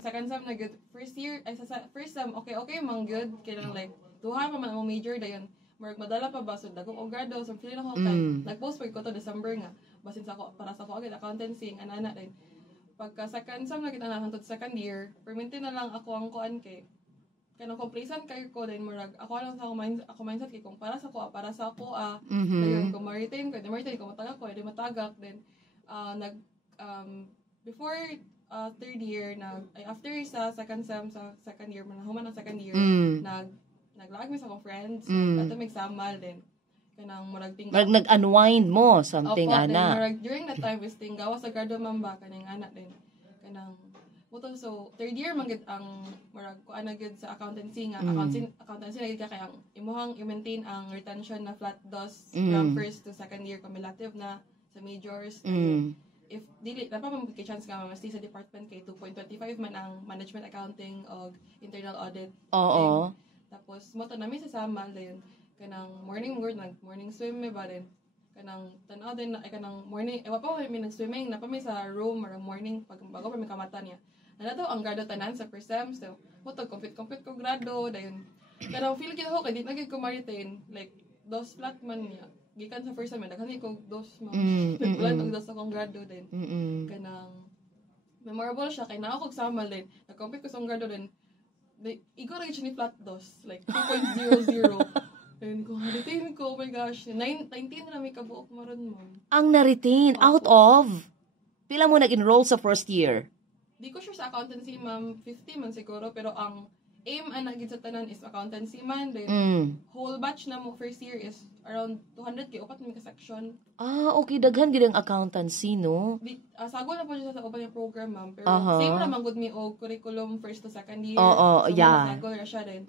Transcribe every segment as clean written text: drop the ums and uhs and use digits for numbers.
second sem na good. First year, ay sa first sem, okay, mang good. Kaya lang like, duha pa man ang major, dayon. Madala pa ba, so dagong grado, so feeling ako, nag-post ko to December nga. Basin sa ako, para sa ako agad, accountancy, ang ana din. Pagka second sem na kita na, hantod second year, perminti na lang ako ang kuan kay, kanang complacent kayo ko, then murag, ako lang sa ako mindset kay, kung para sa ako, dayon, kung ma-retain ko, kung matagak ko, matagak, then, before third year, after sa second sem, sa second year, manahuman ang second year, naglaag mi sa akong friends, ato may samal din, kanang murag tinggaw. Nag-unwind mo, something, Opo, ana. Murag, during that time, is tinggaw sa gardo mamba, kanang anak din, kanang, so, third year, manggit ang, murag, kung ana gud sa accountancy nga, accountancy na gid ka, kaya imuhang i-maintain ang retention na flat DOS from first to second year, cumulative na, sa majors, if dili dapat mo kay chance ka mamasti sa department kay 2.25 man ang management accounting o internal audit. Oo. Tapos mo to nami sa Samal dayon kanang morning swim me ba din. Kanang tan-aw din ay kanang morning wa pa mi nag-swimming na pa mi sa room or morning pag bago pa mi kamata niya. Ana daw ang grado tanan sa first sem so mo to complete ko grado dayon. Pero feel gid ako kay di na gid ko ma-retain like dos flat man niya. Gikan sa first time, daghan ko dos mo. Wala tong dos akong grado din. Kanang memorable siya kay naa ko Samal din. Nag-compete ko sa grado din. Igo ra gyud ni flat dos, like 2.00. And ko retain ko, oh my gosh. 19 na may kabuok maron mo. Ang na-retain out of pila mo nag-enroll sa first year? Di ko sure sa accountancy, ma'am, 50 man siguro, pero ang aim ana gid sa tanan is accountancy man then whole batch na mo first year is around 200 kay upat mi ka section. Okay, daghan gid ang accountancy no. Sago na po siya sa uban nga program ma'am pero same ra man gud mi og curriculum first to second year. Sago ra siya din.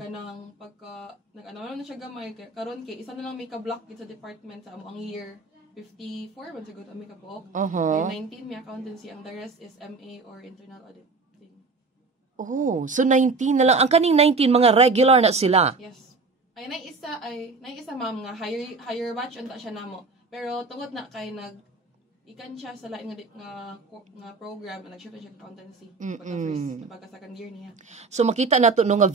Kanang pagka nag-ano na siya gamay karon kay isa na lang may ka-block gid sa department sa amo ang year 54 man siguro mi ka buok. 19 mi accountancy ang the rest is MA or internal audit. So 19 na lang. Ang kaning 19, mga regular na sila. Yes. Ay, isa ma'am nga, higher batch unta siya namo. Pero tungod na kay ikan siya sa lain nga program, nag-shift siya accountancy. Pagka second year niya. So makita nato no nga